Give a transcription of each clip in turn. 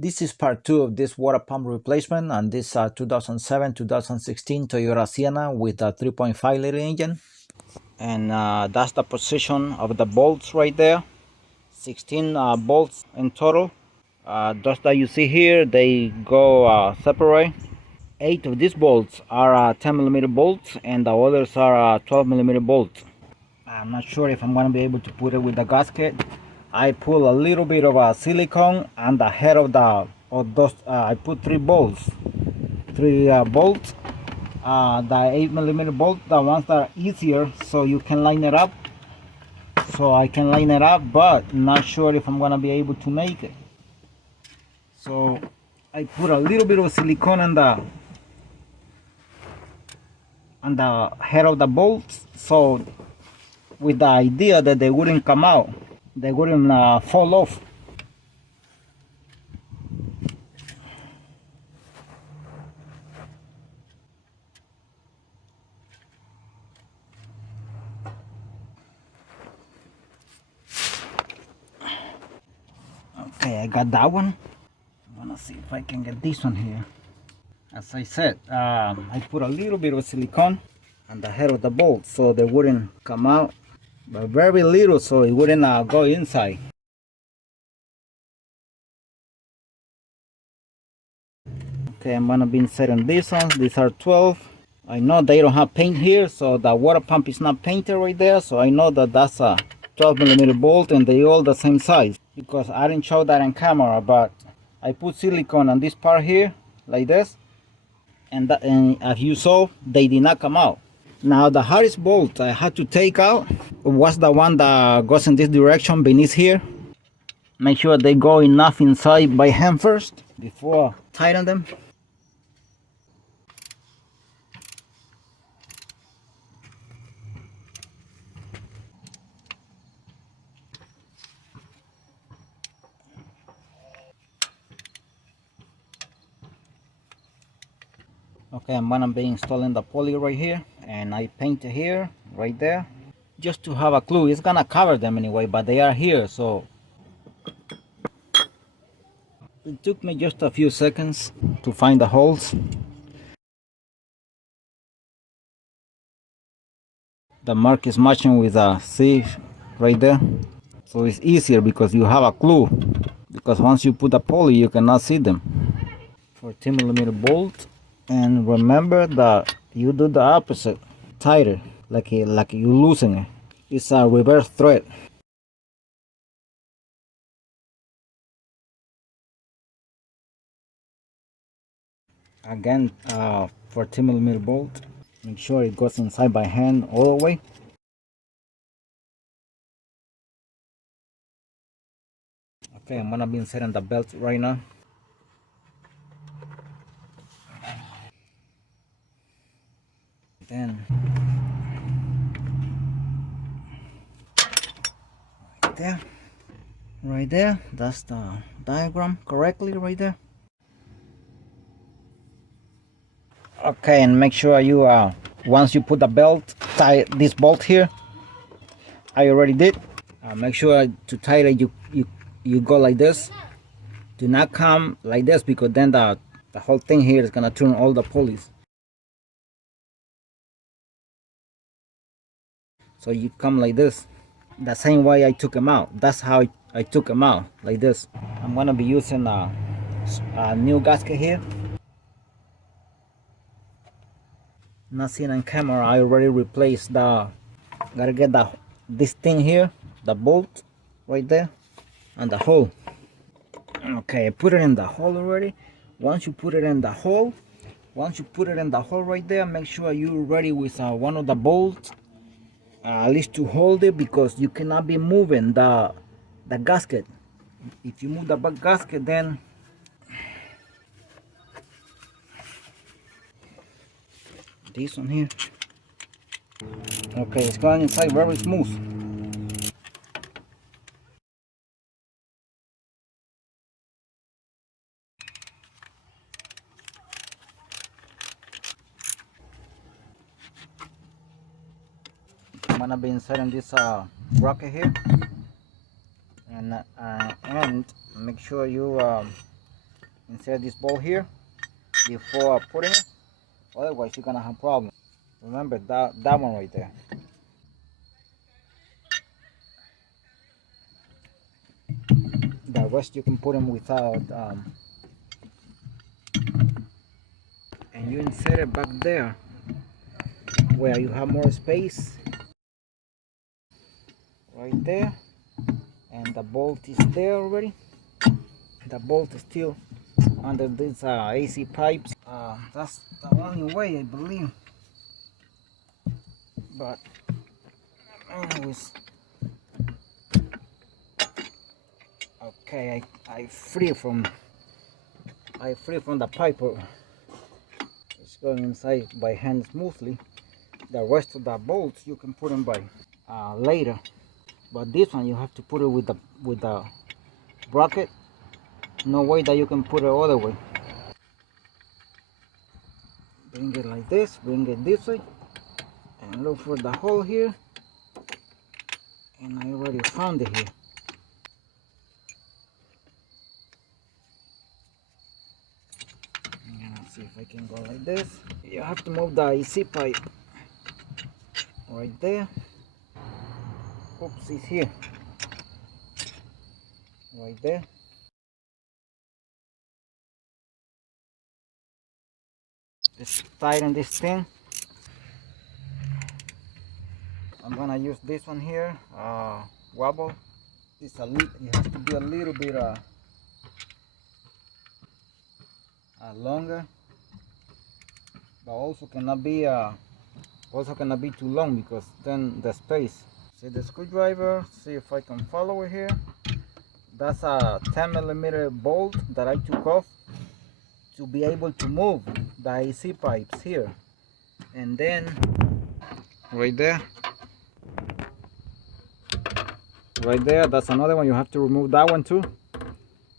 This is part 2 of this water pump replacement on this 2007-2016 Toyota Sienna with a 3.5 liter engine. And that's the position of the bolts right there. 16 bolts in total. Those that you see here, they go separate. 8 of these bolts are 10mm bolts and the others are 12mm bolts. I'm not sure if I'm going to be able to put it with the gasket. I put a little bit of silicone on the head of those. I put 3 bolts. 3 bolts. The 8mm bolt, the ones that are easier so you can line it up. So I can line it up, but not sure if I'm going to be able to make it. So I put a little bit of silicone on the head of the bolts, so with the idea that they wouldn't come out, they wouldn't fall off. Okay, I got that one. I'm gonna see if I can get this one here. As I said, I put a little bit of silicone on the head of the bolt so they wouldn't come out, but very little so it wouldn't go inside. Okay, I'm gonna be inserting these ones. These are 12. I know they don't have paint here, so the water pump is not painted right there, so I know that that's a 12mm bolt and they all the same size, because I didn't show that on camera, but I put silicone on this part here like this, and as you saw, they did not come out. Now the hardest bolt I had to take out was the one that goes in this direction beneath here. Make sure they go enough inside by hand first before tighten them. Okay, I'm gonna be installing the poly right here, and I paint it here, right there, just to have a clue. It's gonna cover them anyway, but they are here, so it took me just a few seconds to find the holes. The mark is matching with a C right there, so it's easier because you have a clue, because once you put the poly you cannot see them. 14mm bolt, and remember that you do the opposite, tighter, like you loosen it. It's a reverse thread. Again, 14mm bolt. Make sure it goes inside by hand all the way. Okay, I'm gonna be inserting the belt right now. Then right there, that's the diagram correctly right there. Okay, and make sure you once you put the belt, tie this bolt here. I already did. Make sure to tie it, you go like this. Do not come like this, because then the whole thing here is gonna turn all the pulleys. So you come like this, the same way I took them out. That's how I took them out, like this. I'm gonna be using a new gasket here. Not seen on camera, I already replaced gotta get this thing here, the bolt right there, and the hole. Okay, I put it in the hole already. Once you put it in the hole, right there, make sure you're ready with one of the bolts, at least to hold it, because you cannot be moving the gasket. If you move the back gasket, then this one here. Okay, it's going inside very smooth. I'm gonna be inserting this bracket here, and make sure you insert this bolt here before putting it, otherwise you're gonna have problems. Remember that one right there. The rest you can put them without, and you insert it back there where you have more space, right there, and the bolt is there already. The bolt is still under these AC pipes. That's the only way, I believe, but anyways, okay, I free from the pipe. It's going inside by hand smoothly. The rest of the bolts you can put them by later, but this one you have to put it with the bracket. No way that you can put it other way. Bring it like this, bring it this way, and look for the hole here, and I already found it here. See if I can go like this. You have to move the AC pipe right there. Oops, it's here. Right there. Just tighten this thing. I'm gonna use this one here, wobble. It has to be a little bit longer, but also cannot be too long, because then the space. See the screwdriver, see if I can follow it here. That's a 10mm bolt that I took off to be able to move the AC pipes here. And then right there, that's another one. You have to remove that one too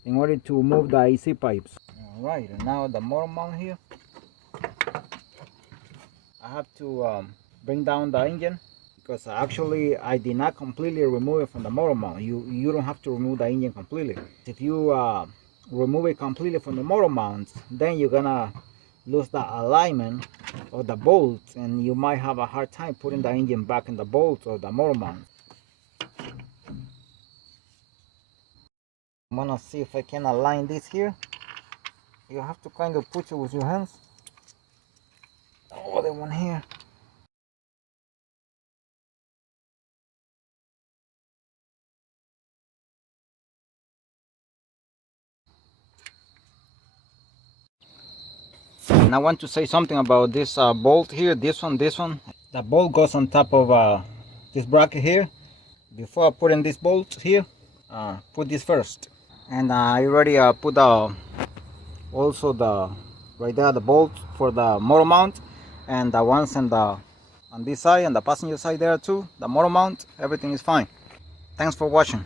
in order to move the AC pipes. Alright, and now the motor mount here. I have to bring down the engine, because actually I did not completely remove it from the motor mount. You don't have to remove the engine completely. If you remove it completely from the motor mount, then you're gonna lose the alignment of the bolts, and you might have a hard time putting the engine back in the bolts or the motor mount. I'm gonna see if I can align this here. You have to kind of push it with your hands. Oh, the one here. And I want to say something about this bolt here. This one. The bolt goes on top of this bracket here. Before I put in this bolt here, put this first. And I already put also right there the bolt for the motor mount, and the ones on this side and the passenger side there too, the motor mount. Everything is fine. Thanks for watching.